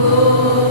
Oh.